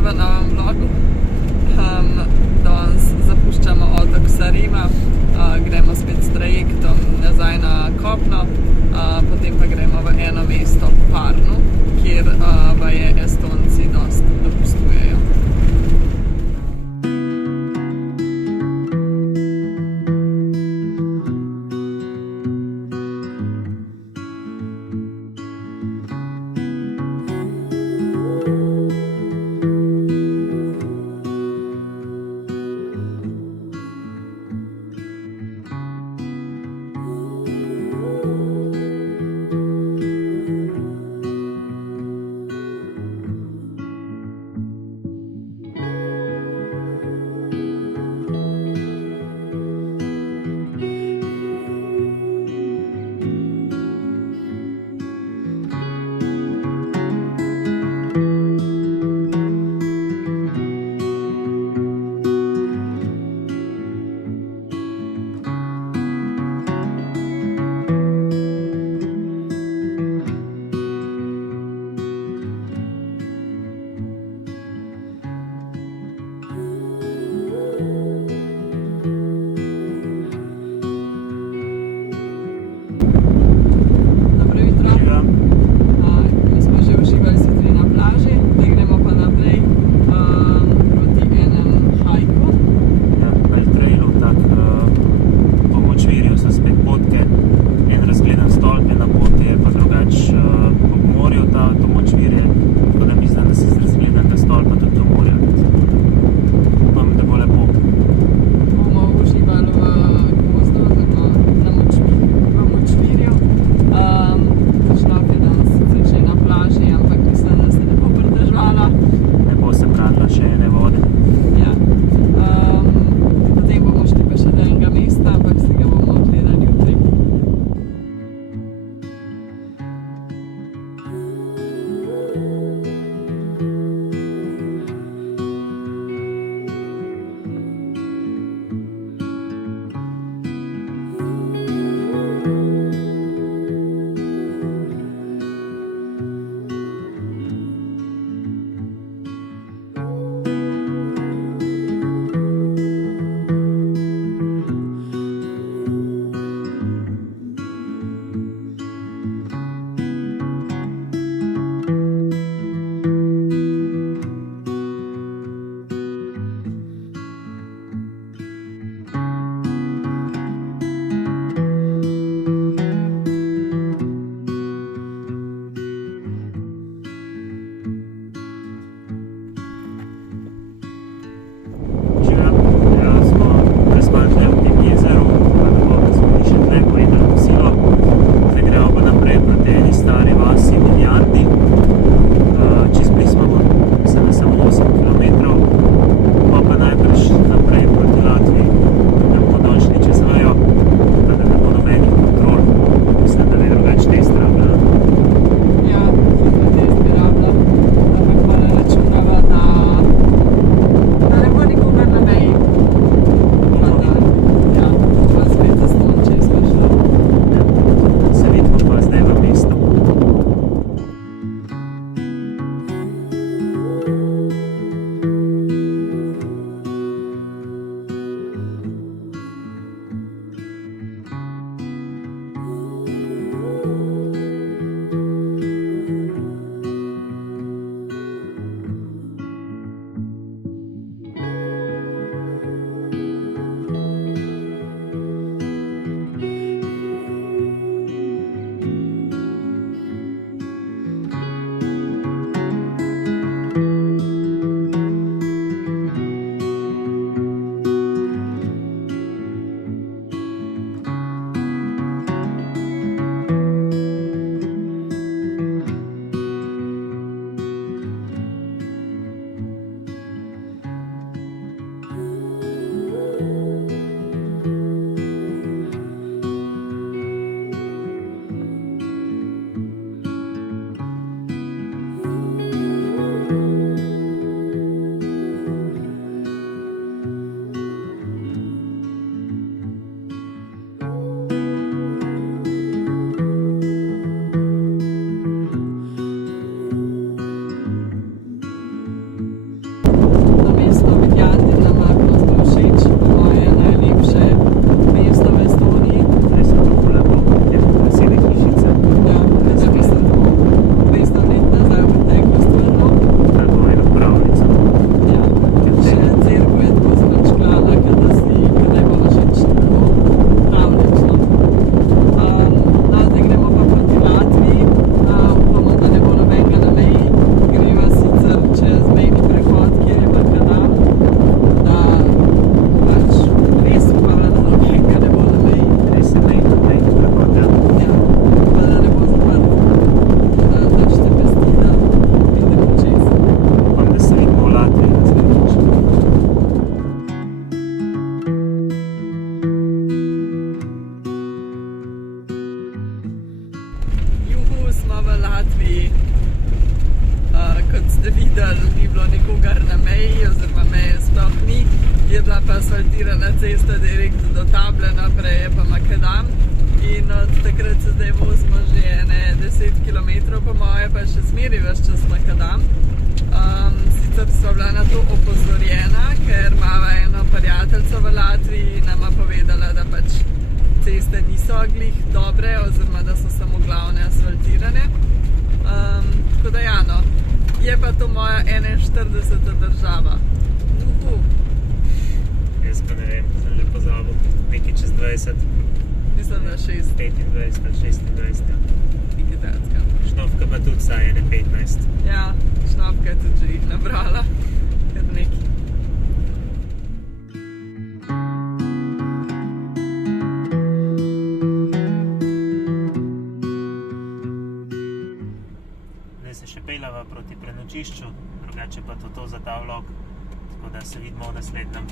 v novem vlogu. Danes zapuščamo otok Sarema, gremo spet s trajektom nazaj na kopno, potem pa gremo v eno mesto Parnu, kjer baje Estonci dosti dopustujejo. videli, ni bilo nikogar na meji, oziroma meje sploh ni. Je bila pa asfaltirana cesta direkt do table, naprej je pa makadam. In od takrat se zdaj vozimo že 10 km po moje, pa še zmeri ves čas makadam. Sicer sva bila na to opozorjena, ker imava eno prijateljico v Latviji in nama povedala, da pač ceste niso glih dobre, oziroma da so samo glavne asfaltirane. Tako da ja, no, je pa to moja 41. država. Jaz pa ne vem, sem že pozabil, nekaj čez 20. Mislim, da 6. 25 ali 26, ja. Nekaj tacka. Šnovka pa tudi vsaj 15. Ja, Šnopka je tudi že jih nabrala. Kar neki. Zdaj se še peljava proti prenočišču, drugače pa to za ta vlog, tako da se vidimo v naslednjem.